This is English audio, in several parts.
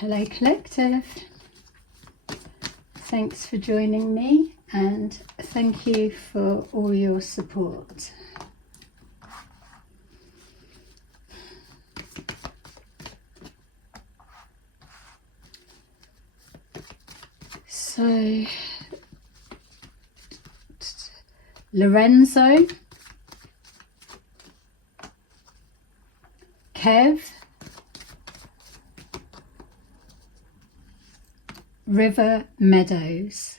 Hello Collective, thanks for joining me and thank you for all your support. So Lorenzo, Kev, River Meadows.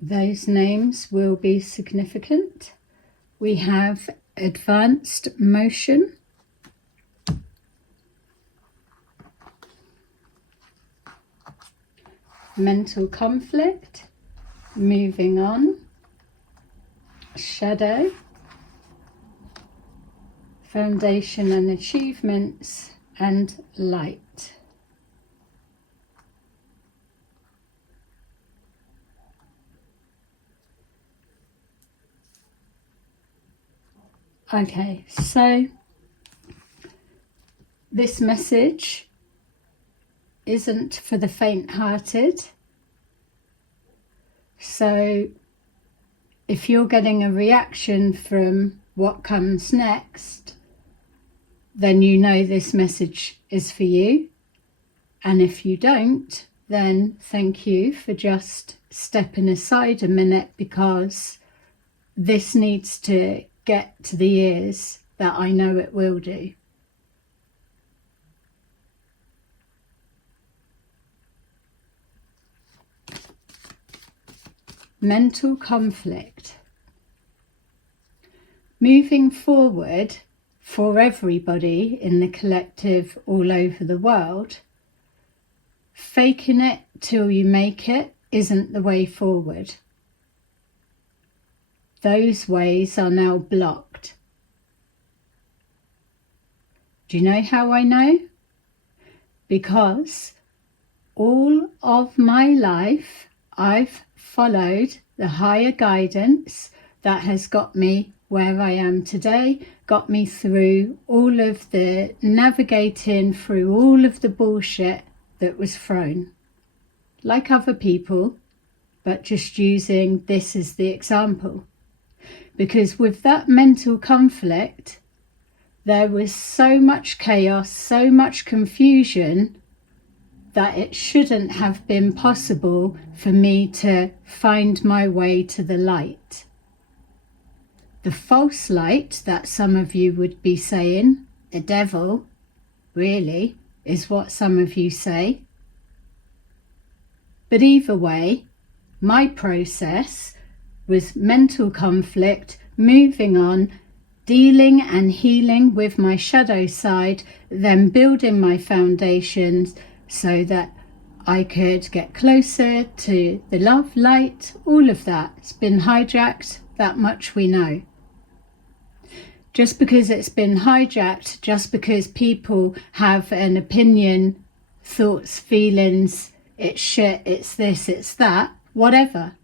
Those names will be significant. We have advanced motion, mental conflict, moving on, shadow, foundation and achievements, and light. Okay, so this message isn't for the faint-hearted. So if you're getting a reaction from what comes next, then you know this message is for you. And if you don't, then thank you for just stepping aside a minute, because this needs to get to the ears that I know it will do. Mental conflict. Moving forward, for everybody in the collective all over the world, faking it till you make it isn't the way forward. Those ways are now blocked. Do you know how I know? Because all of my life I've followed the higher guidance that has got me where I am today, got me through all of the navigating through all of the bullshit that was thrown. Like other people, but just using this as the example. Because with that mental conflict, there was so much chaos, so much confusion, that it shouldn't have been possible for me to find my way to the light. The false light that some of you would be saying, the devil, really, is what some of you say. But either way, my process was mental conflict, moving on, dealing and healing with my shadow side, then building my foundations so that I could get closer to the love, light, all of that. It's been hijacked, that much we know. Just because it's been hijacked, just because people have an opinion, thoughts, feelings, it's shit, it's this, it's that, whatever.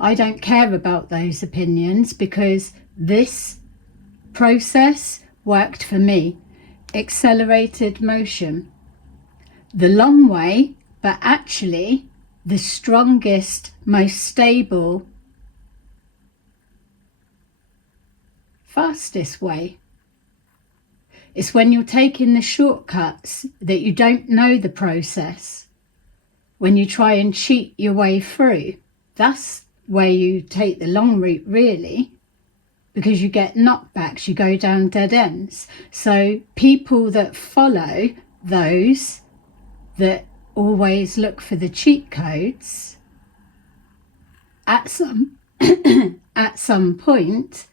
I don't care about those opinions, because this process worked for me. Accelerated motion. The long way, but actually the strongest, most stable, fastest way. It's when you're taking the shortcuts that you don't know the process. When you try and cheat your way through, that's where you take the long route, really, because you get knockbacks, you go down dead ends. So people that follow those that always look for the cheat codes, at some point,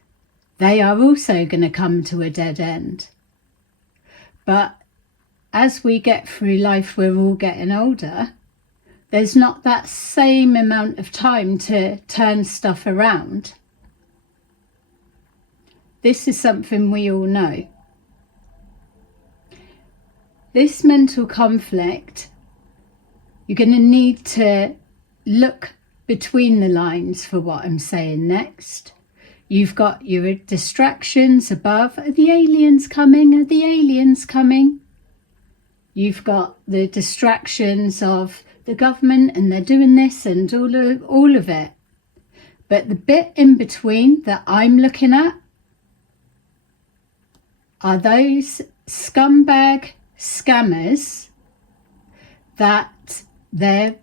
they are also going to come to a dead end. But as we get through life, we're all getting older. There's not that same amount of time to turn stuff around. This is something we all know. This mental conflict, you're going to need to look between the lines for what I'm saying next. You've got your distractions above. Are the aliens coming? Are the aliens coming? You've got the distractions of the government and they're doing this and all of it. But the bit in between that I'm looking at are those scumbag scammers that they're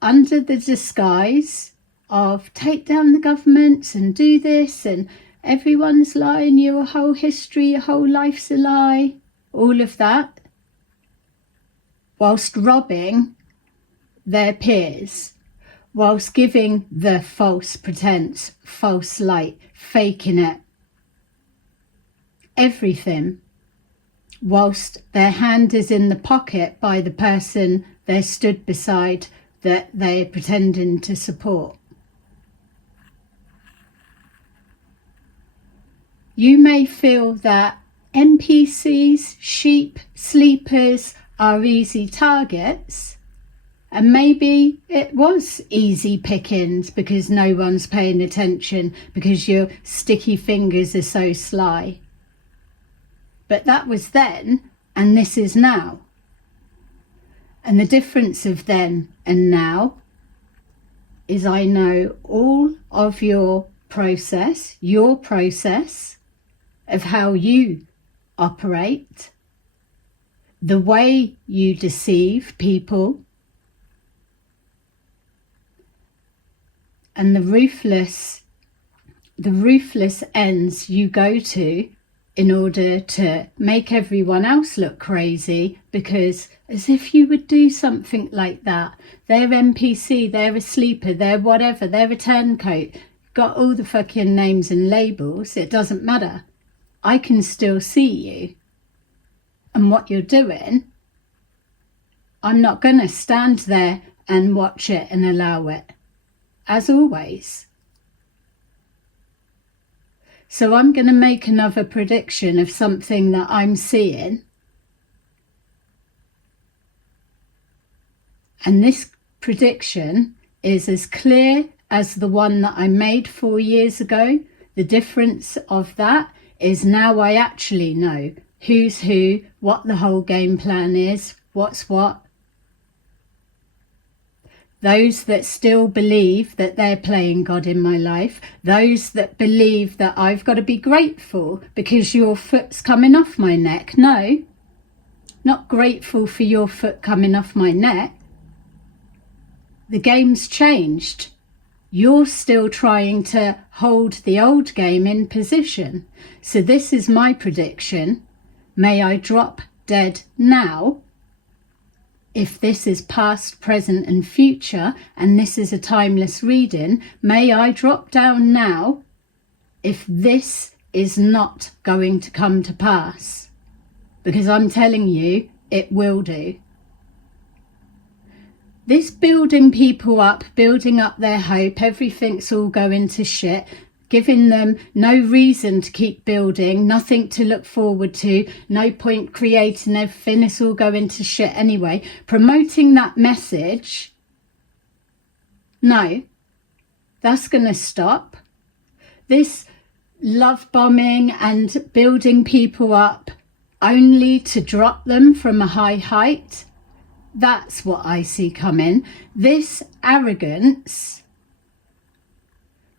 under the disguise of take down the governments and do this and everyone's lying, your whole history, your whole life's a lie, all of that, whilst robbing their peers, whilst giving the false pretense, false light, faking it, everything, whilst their hand is in the pocket by the person they're stood beside that they're pretending to support. You may feel that NPCs, sheep, sleepers are easy targets, and maybe it was easy pickings because no one's paying attention, because your sticky fingers are so sly. But that was then, and this is now. And the difference of then and now is I know all of your process of how you operate, the way you deceive people, and the ruthless ends you go to in order to make everyone else look crazy, because as if you would do something like that. They're NPC, they're a sleeper, they're whatever, they're a turncoat, got all the fucking names and labels, it doesn't matter. I can still see you and what you're doing. I'm not going to stand there and watch it and allow it, as always. So I'm going to make another prediction of something that I'm seeing. And this prediction is as clear as the one that I made 4 years ago. The difference of that is now I actually know who's who, what the whole game plan is, what's what. Those that still believe that they're playing God in my life, those that believe that I've got to be grateful because your foot's coming off my neck. No, not grateful for your foot coming off my neck. The game's changed. You're still trying to hold the old game in position. So this is my prediction. May I drop dead now? If this is past, present and future, and this is a timeless reading, may I drop down now if this is not going to come to pass? Because I'm telling you, it will do. This building people up, building up their hope, everything's all going to shit, giving them no reason to keep building, nothing to look forward to, no point creating everything, it's all going to shit anyway. Promoting that message, no, that's going to stop. This love bombing and building people up only to drop them from a high height, that's what I see coming. This arrogance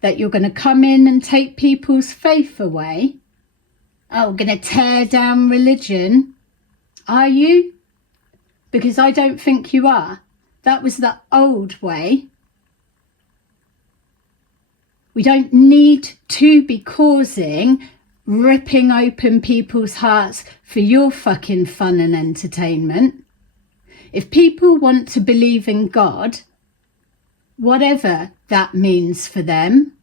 that you're going to come in and take people's faith away. Oh, going to tear down religion. Are you? Because I don't think you are. That was the old way. We don't need to be ripping open people's hearts for your fucking fun and entertainment. If people want to believe in God, whatever that means for them,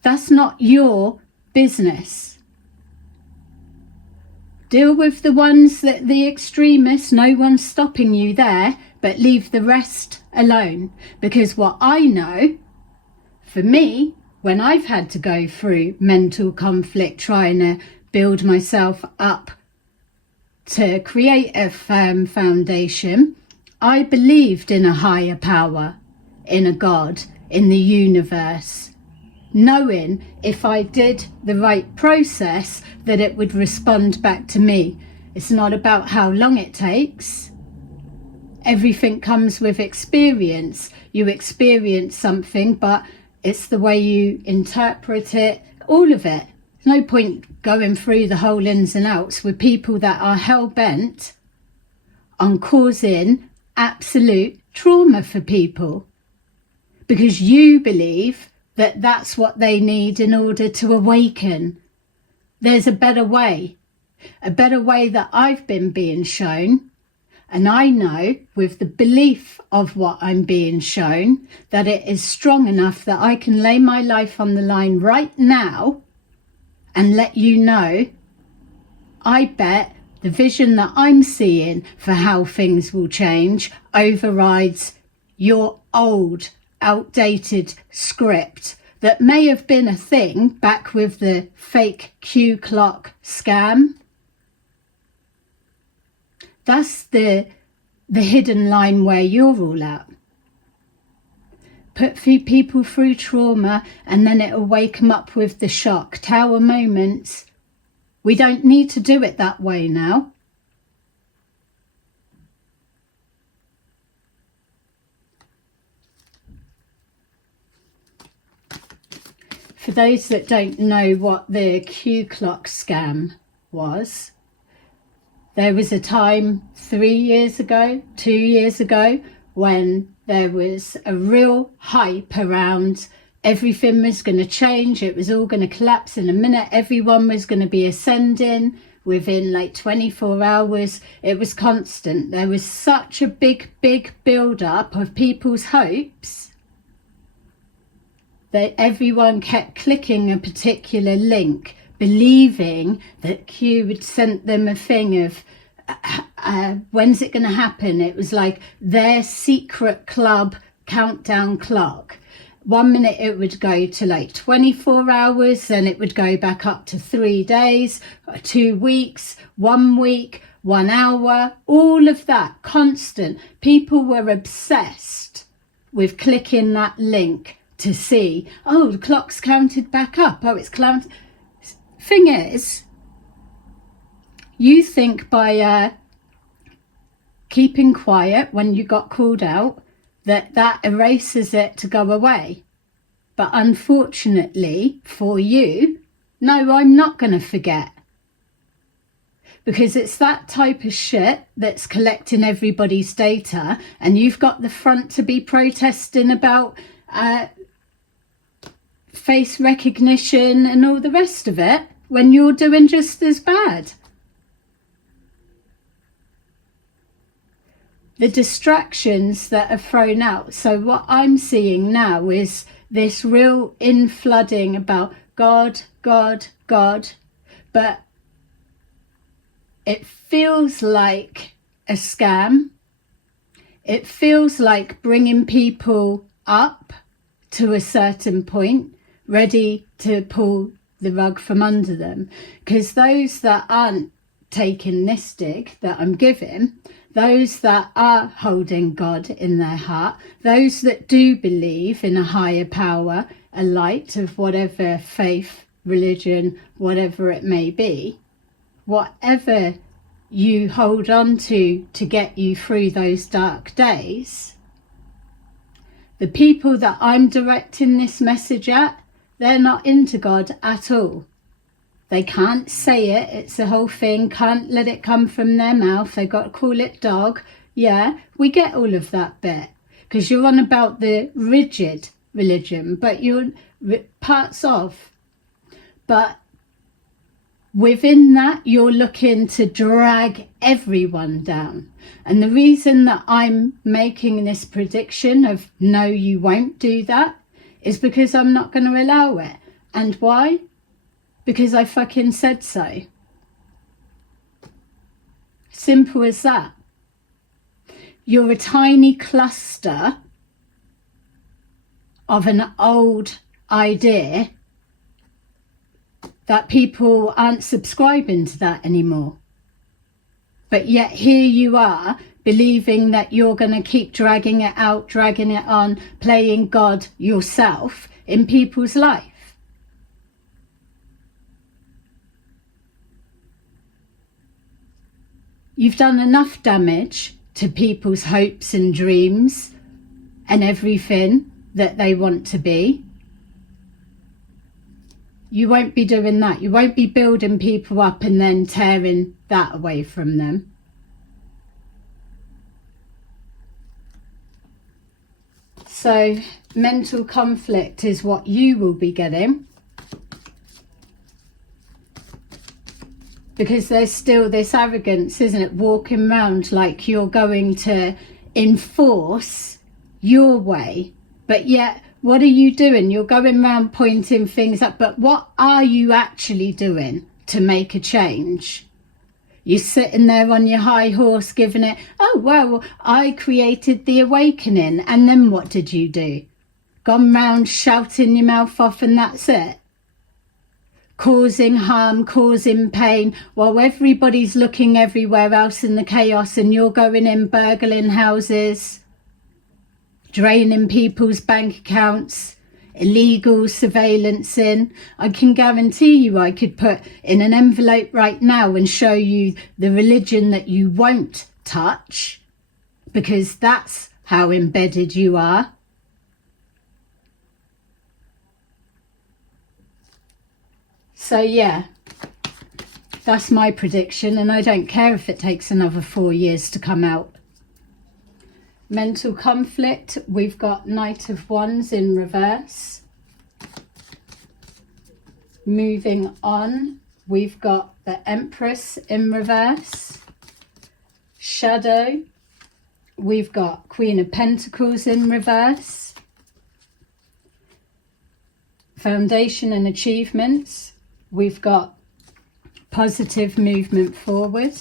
that's not your business. Deal with the ones that the extremists, no one's stopping you there, but leave the rest alone. Because what I know, for me, when I've had to go through mental conflict, trying to build myself up to create a firm foundation, I believed in a higher power, in a God, in the universe. knowing if I did the right process that it would respond back to me. It's not about how long it takes. Everything comes with experience. You experience something, but it's the way you interpret it, all of it. There's no point going through the whole ins and outs with people that are hell-bent on causing absolute trauma for people, because you believe that that's what they need in order to awaken. There's a better way that I've been being shown. And I know with the belief of what I'm being shown that it is strong enough that I can lay my life on the line right now and let you know, I bet the vision that I'm seeing for how things will change overrides your old, outdated script that may have been a thing back with the fake Q clock scam. That's the hidden line where you're all at. Put people through trauma and then it'll wake them up with the shock tower moments. We don't need to do it that way now. For those that don't know what the Q clock scam was, there was a time 3 years ago, 2 years ago, when there was a real hype around everything was going to change. It was all going to collapse in a minute. Everyone was going to be ascending within like 24 hours. It was constant. There was such a big build up of people's hopes that everyone kept clicking a particular link, believing that Q had sent them a thing of when's it going to happen. It was like their secret club countdown clock. 1 minute it would go to like 24 hours, then it would go back up to 3 days, 2 weeks, 1 week, 1 hour, all of that constant. People were obsessed with clicking that link to see, oh, the clock's counted back up, oh, it's counted. Thing is, you think by keeping quiet when you got called out that erases it to go away. But unfortunately for you, no, I'm not going to forget. Because it's that type of shit that's collecting everybody's data, and you've got the front to be protesting about face recognition and all the rest of it when you're doing just as bad. The distractions that are thrown out. So what I'm seeing now is this real inflooding about God, God, God. But it feels like a scam. It feels like bringing people up to a certain point, ready to pull the rug from under them. Because those that aren't taking this dig that I'm giving, those that are holding God in their heart, those that do believe in a higher power, a light of whatever faith, religion, whatever it may be, whatever you hold on to get you through those dark days, the people that I'm directing this message at, they're not into God at all. They can't say it. It's a whole thing. Can't let it come from their mouth. They got to call it dog. Yeah, we get all of that bit. Because you're on about the rigid religion, but you're parts of. But within that, you're looking to drag everyone down. And the reason that I'm making this prediction of no, you won't do that, is because I'm not going to allow it. And why? Because I fucking said so. Simple as that. You're a tiny cluster of an old idea that people aren't subscribing to that anymore. But yet here you are believing that you're going to keep dragging it out, dragging it on, playing God yourself in people's life. you've done enough damage to people's hopes and dreams and everything that they want to be. You won't be doing that. You won't be building people up and then tearing that away from them. So mental conflict is what you will be getting, because there's still this arrogance, isn't it, walking around like you're going to enforce your way, but yet what are you doing? You're going around pointing things up, but what are you actually doing to make a change? You're sitting there on your high horse giving it, oh, well, I created the awakening. And then what did you do? Gone round shouting your mouth off and that's it? Causing harm, causing pain, while everybody's looking everywhere else in the chaos and you're going in burgling houses, draining people's bank accounts, illegal surveillance in. I can guarantee you I could put in an envelope right now and show you the religion that you won't touch, because that's how embedded you are. So yeah, that's my prediction, and I don't care if it takes another 4 years to come out. Mental conflict, we've got Knight of Wands in reverse. Moving on, we've got the Empress in reverse. Shadow, we've got Queen of Pentacles in reverse. Foundation and achievements, we've got positive movement forward.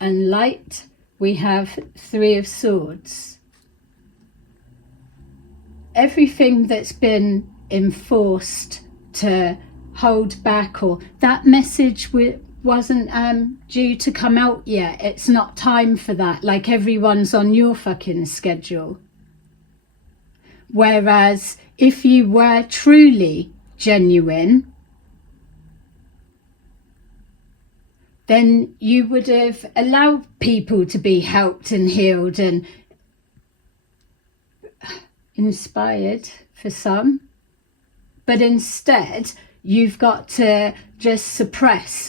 And light, we have Three of Swords. Everything that's been enforced to hold back, or that message wasn't due to come out yet, it's not time for that, like everyone's on your fucking schedule. Whereas if you were truly genuine, then you would have allowed people to be helped and healed and inspired for some. But instead, you've got to just suppress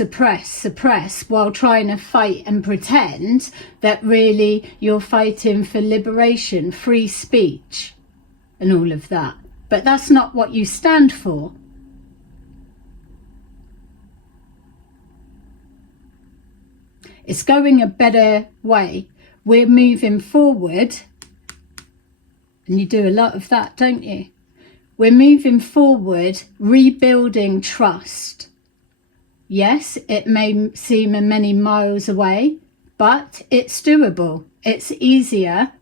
while trying to fight and pretend that really you're fighting for liberation, free speech and all of that. But that's not what you stand for. It's going a better way. We're moving forward. And you do a lot of that, don't you? We're moving forward, rebuilding trust. Yes, it may seem many miles away, but it's doable. It's easier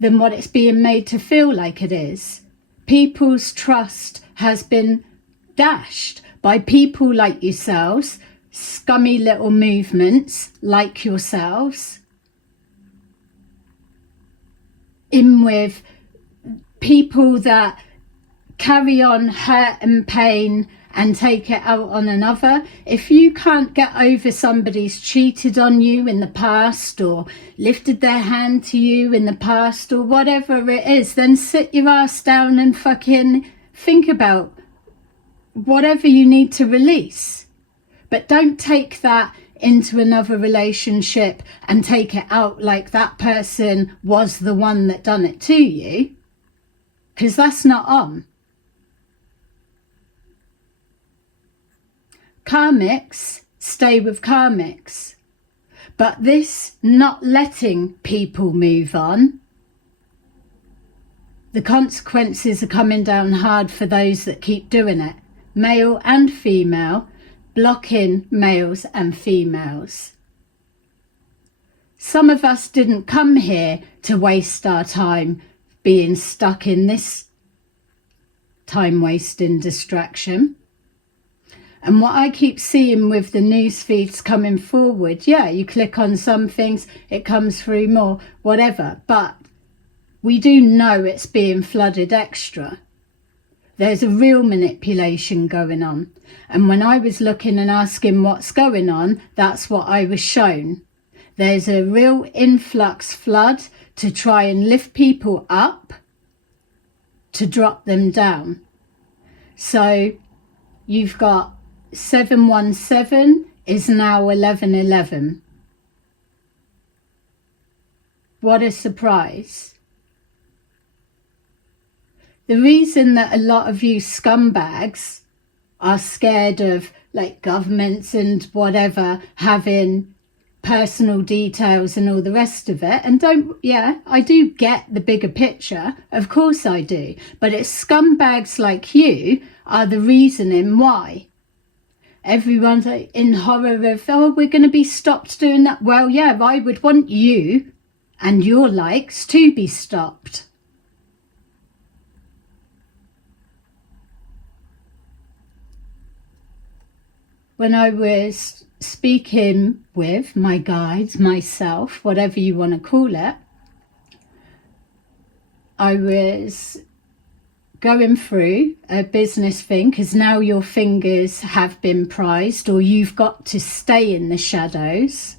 than what it's being made to feel like it is. People's trust has been dashed by people like yourselves, scummy little movements like yourselves, in with people that carry on hurt and pain and take it out on another. If you can't get over somebody's cheated on you in the past or lifted their hand to you in the past or whatever it is, then sit your ass down and fucking think about whatever you need to release. But don't take that into another relationship and take it out like that person was the one that done it to you, because that's not on. Karmics stay with karmics, but this not letting people move on, the consequences are coming down hard for those that keep doing it, male and female, blocking males and females. Some of us didn't come here to waste our time being stuck in this time-wasting distraction. And what I keep seeing with the news feeds coming forward, yeah, you click on some things, it comes through more, whatever. But we do know it's being flooded extra. there's a real manipulation going on. And when I was looking and asking what's going on, that's what I was shown. There's a real influx flood to try and lift people up, to drop them down. So you've got 717 is now 1111. What a surprise. The reason that a lot of you scumbags are scared of like governments and whatever having personal details and all the rest of it, and I do get the bigger picture, of course I do, but it's scumbags like you are the reasoning why. Everyone's like in horror of, oh, we're going to be stopped doing that. Well, yeah, I would want you and your likes to be stopped. When I was speaking with my guides, myself, whatever you want to call it, I was going through a business thing, because now your fingers have been prized, or you've got to stay in the shadows,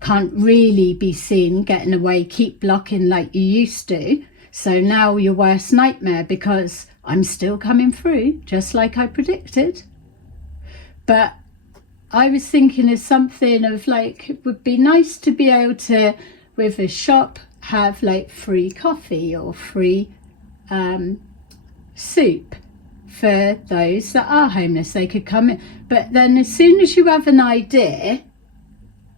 can't really be seen getting away, keep blocking like you used to. So now your worst nightmare, because I'm still coming through just like I predicted. But I was thinking of something of like, it would be nice to be able to, with a shop, have like free coffee or free soup for those that are homeless. They could come in. But then as soon as you have an idea,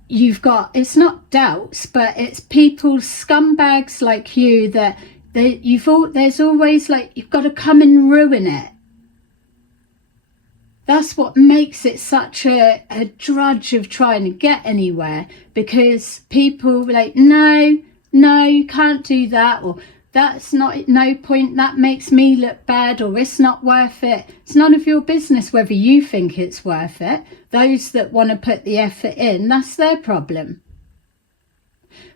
you've got, it's not doubts, but it's people, scumbags like you, that there's always like, you've got to come and ruin it. That's what makes it such a drudge of trying to get anywhere, because people are like, no, you can't do that, or that's not, no point, that makes me look bad, or it's not worth it. It's none of your business whether you think it's worth it. Those that want to put the effort in, that's their problem.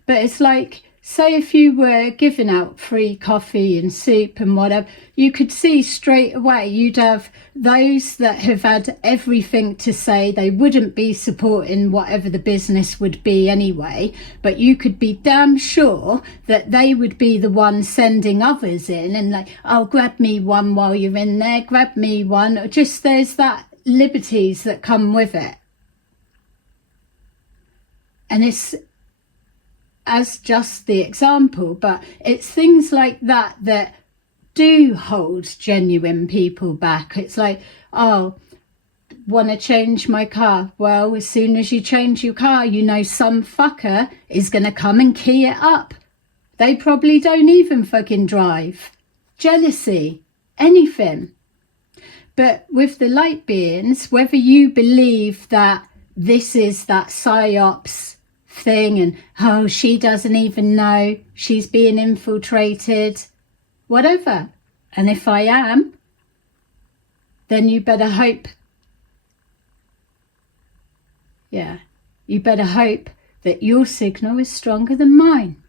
But it's like, say if you were giving out free coffee and soup and whatever, you could see straight away you'd have those that have had everything to say. They wouldn't be supporting whatever the business would be anyway, but you could be damn sure that they would be the one sending others in and like, oh, grab me one while you're in there, grab me one. Or just there's that liberties that come with it. And it's as just the example, but it's things like that that do hold genuine people back. It's like, oh, want to change my car? Well, as soon as you change your car, you know some fucker is going to come and key it up. They probably don't even fucking drive. Jealousy, anything. But with the light beings, whether you believe that this is that psyops thing and, oh, she doesn't even know, she's being infiltrated, whatever. And if I am, then you better hope, you better hope that your signal is stronger than mine.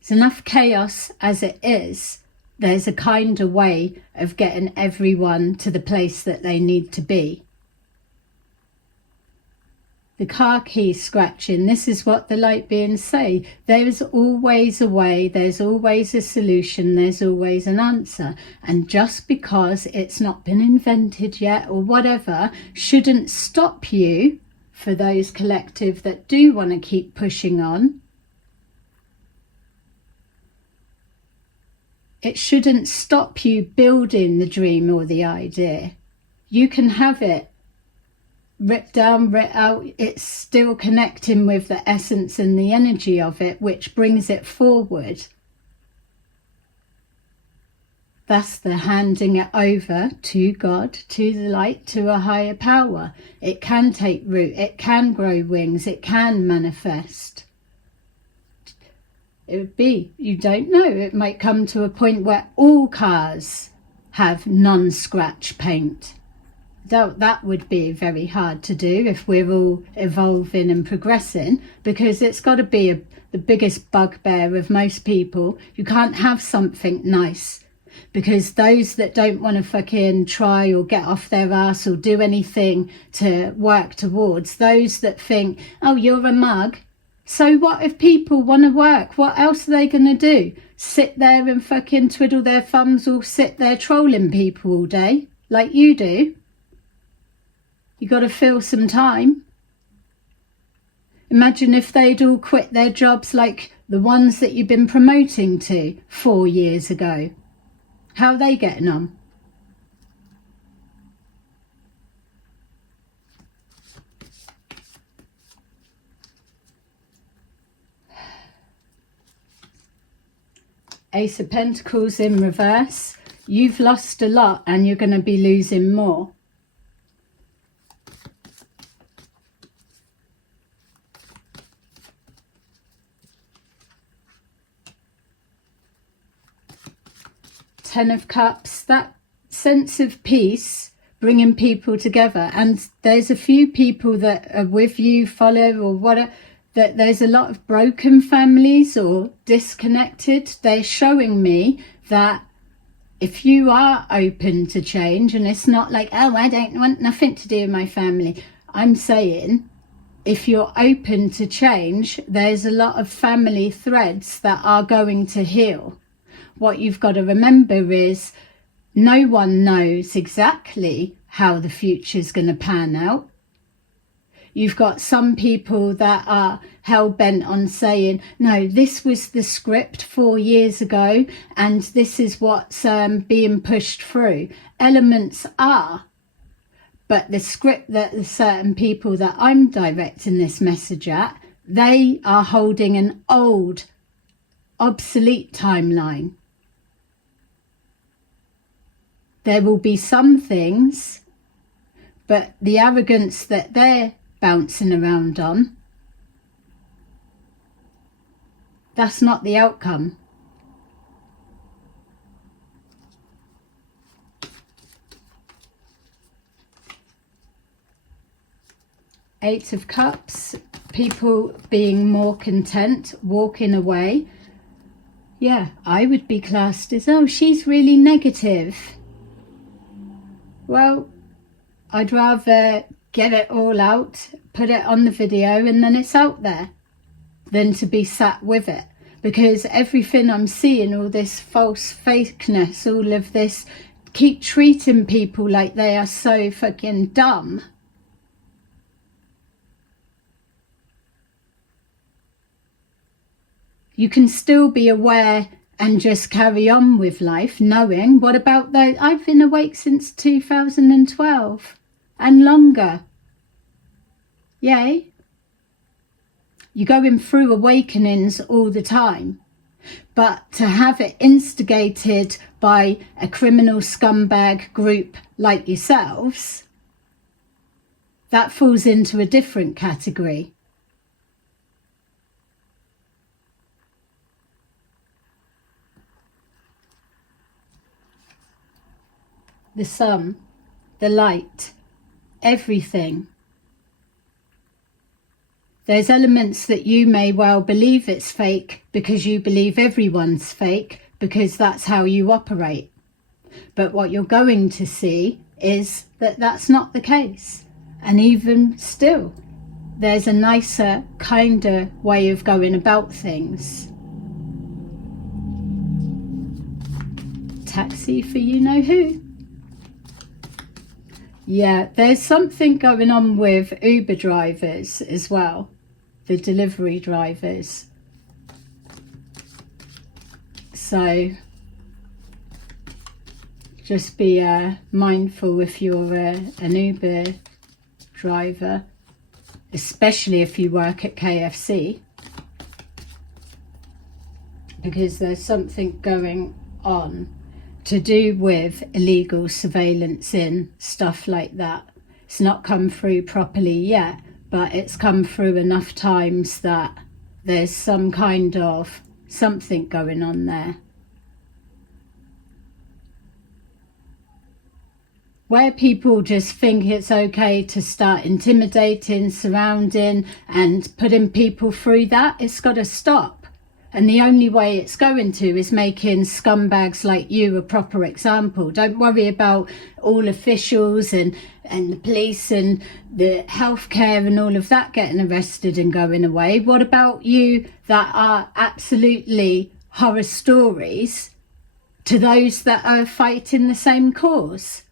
It's enough chaos as it is. There's a kinder way of getting everyone to the place that they need to be. The car key scratching, this is what the light beings say. There is always a way, there's always a solution, there's always an answer. And just because it's not been invented yet or whatever, shouldn't stop you, for those collective that do want to keep pushing on. It shouldn't stop you building the dream or the idea. You can have it ripped down, ripped out. It's still connecting with the essence and the energy of it, which brings it forward. That's the handing it over to God, to the light, to a higher power. It can take root, it can grow wings, it can manifest. It would be, you don't know, it might come to a point where all cars have non-scratch paint. Doubt that would be very hard to do if we're all evolving and progressing, because it's got to be the biggest bugbear of most people. You can't have something nice, because those that don't want to fucking try or get off their ass or do anything to work towards, those that think, oh, you're a mug. So what if people want to work? What else are they going to do? Sit there and fucking twiddle their thumbs or sit there trolling people all day like you do? You got to fill some time. Imagine if they'd all quit their jobs like the ones that you've been promoting to 4 years ago. How are they getting on? Ace of Pentacles in reverse. You've lost a lot and you're going to be losing more. Ten of Cups, that sense of peace, bringing people together. And there's a few people that are with you, follow or whatever, that there's a lot of broken families or disconnected. They're showing me that if you are open to change, and it's not like, oh, I don't want nothing to do with my family. I'm saying if you're open to change, there's a lot of family threads that are going to heal. What you've got to remember is no one knows exactly how the future's going to pan out. You've got some people that are hell-bent on saying, no, this was the script 4 years ago and this is what's being pushed through. Elements are, but the script that the certain people that I'm directing this message at, they are holding an old, obsolete timeline. There will be some things, but the arrogance that they're bouncing around on, that's not the outcome. Eight of Cups, people being more content, walking away. Yeah, I would be classed as, oh, she's really negative. Well, I'd rather get it all out, put it on the video, and then it's out there, than to be sat with it. Because everything I'm seeing, all this false fakeness, all of this, keep treating people like they are so fucking dumb. You can still be aware and just carry on with life, knowing, what about those? I've been awake since 2012 and longer. Yay. You're going through awakenings all the time. But to have it instigated by a criminal scumbag group like yourselves, that falls into a different category. The sun, the light, everything. There's elements that you may well believe it's fake because you believe everyone's fake, because that's how you operate. But what you're going to see is that that's not the case. And even still, there's a nicer, kinder way of going about things. Taxi for you know who. Yeah, there's something going on with Uber drivers as well, the delivery drivers. So just be mindful if you're an Uber driver, especially if you work at KFC, because there's something going on to do with illegal surveillance in stuff like that. It's not come through properly yet, but it's come through enough times that there's some kind of something going on there. Where people just think it's okay to start intimidating, surrounding and putting people through that, it's got to stop. And the only way it's going to is making scumbags like you a proper example. Don't worry about all officials and the police and the healthcare and all of that getting arrested and going away. What about you that are absolutely horror stories to those that are fighting the same cause?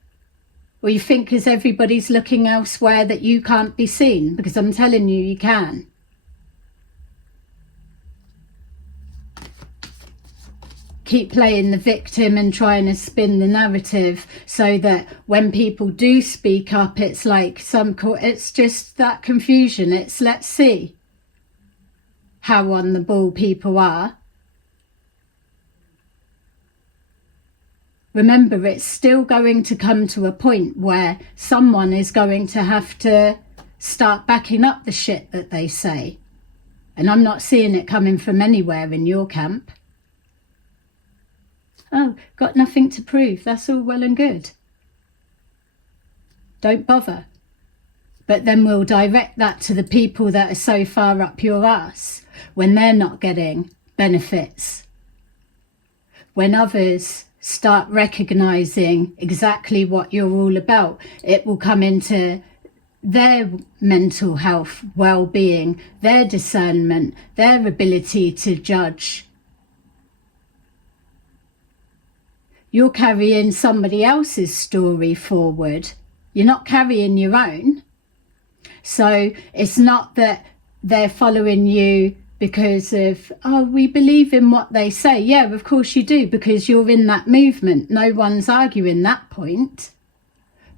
Or you think because everybody's looking elsewhere that you can't be seen? Because I'm telling you, you can. Keep playing the victim and trying to spin the narrative so that when people do speak up, it's like it's just that confusion. It's let's see how on the ball people are. Remember, it's still going to come to a point where someone is going to have to start backing up the shit that they say. And I'm not seeing it coming from anywhere in your camp. Oh, got nothing to prove. That's all well and good. Don't bother. But then we'll direct that to the people that are so far up your ass when they're not getting benefits. When others start recognising exactly what you're all about, it will come into their mental health, well-being, their discernment, their ability to judge. You're carrying somebody else's story forward. You're not carrying your own. So it's not that they're following you because of, oh, we believe in what they say. Yeah, of course you do, because you're in that movement. No one's arguing that point.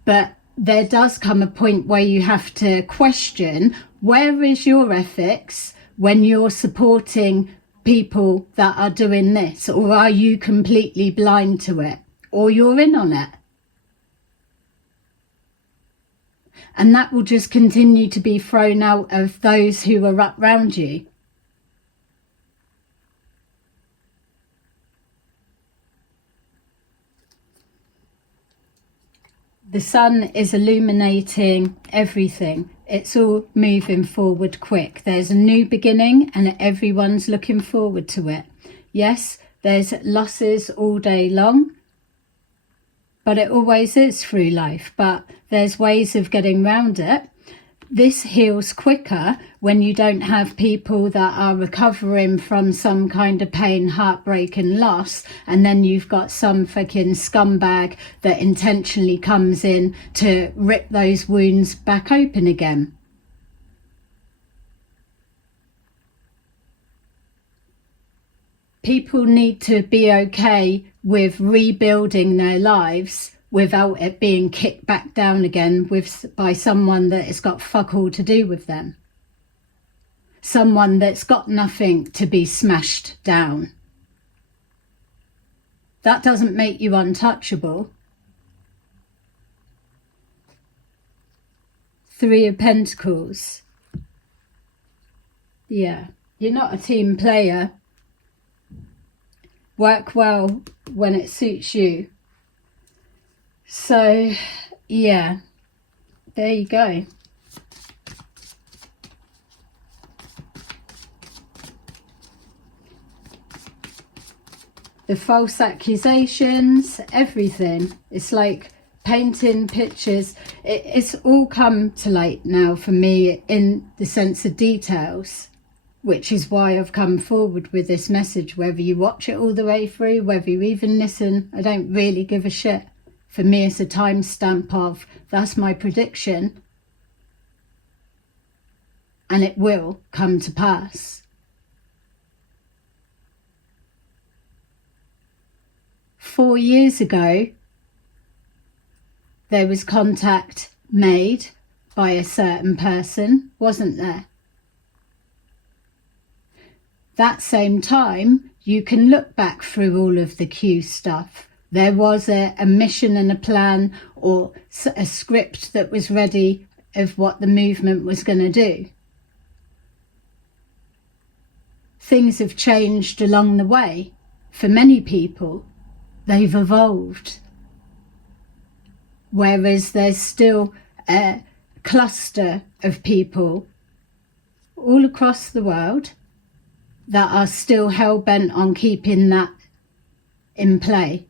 But there does come a point where you have to question, where is your ethics when you're supporting people that are doing this? Or are you completely blind to it? Or you're in on it? And that will just continue to be thrown out of those who are up round you. The sun is illuminating everything. It's all moving forward quick. There's a new beginning and everyone's looking forward to it. Yes, there's losses all day long, but it always is through life. But there's ways of getting around it. This heals quicker when you don't have people that are recovering from some kind of pain, heartbreak and loss, and then you've got some fucking scumbag that intentionally comes in to rip those wounds back open again. People need to be okay with rebuilding their lives without it being kicked back down again by someone that has got fuck all to do with them. Someone that's got nothing to be smashed down. That doesn't make you untouchable. 3 of Pentacles. Yeah, you're not a team player. Work well when it suits you. So, yeah, there you go. The false accusations, everything. It's like painting pictures. It's all come to light now for me in the sense of details, which is why I've come forward with this message. Whether you watch it all the way through, whether you even listen, I don't really give a shit. For me, it's a timestamp of, that's my prediction. And it will come to pass. 4 years ago, there was contact made by a certain person, wasn't there? That same time, you can look back through all of the Q stuff. There was a mission and a plan, or a script that was ready of what the movement was going to do. Things have changed along the way. For many people, they've evolved. whereas there's still a cluster of people all across the world that are still hell-bent on keeping that in play.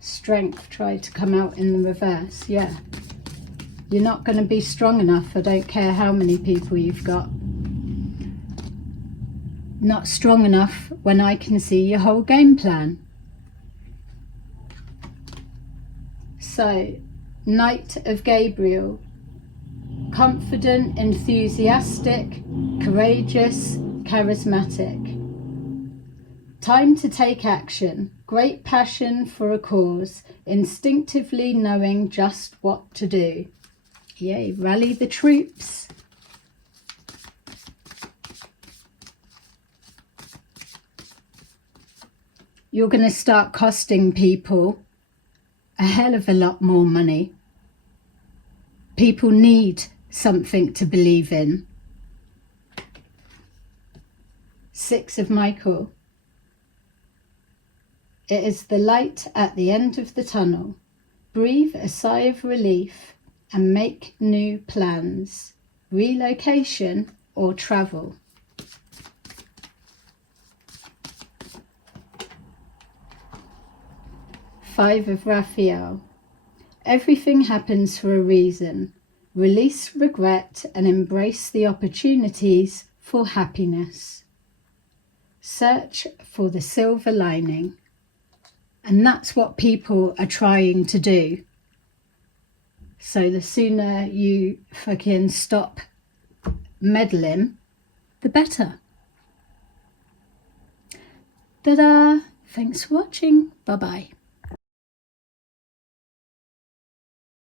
Strength tried to come out in the reverse. Yeah, you're not going to be strong enough. I don't care how many people you've got. Not strong enough when I can see your whole game plan. So, Knight of Gabriel. Confident, enthusiastic, courageous, charismatic. Time to take action. Great passion for a cause. Instinctively knowing just what to do. Yay, rally the troops. You're going to start costing people a hell of a lot more money. People need something to believe in. 6 of Michael. It is the light at the end of the tunnel. Breathe a sigh of relief and make new plans. Relocation or travel. 5 of Raphael. Everything happens for a reason. Release regret and embrace the opportunities for happiness. Search for the silver lining. And that's what people are trying to do. So the sooner you fucking stop meddling, the better. Ta-da! Thanks for watching. Bye-bye.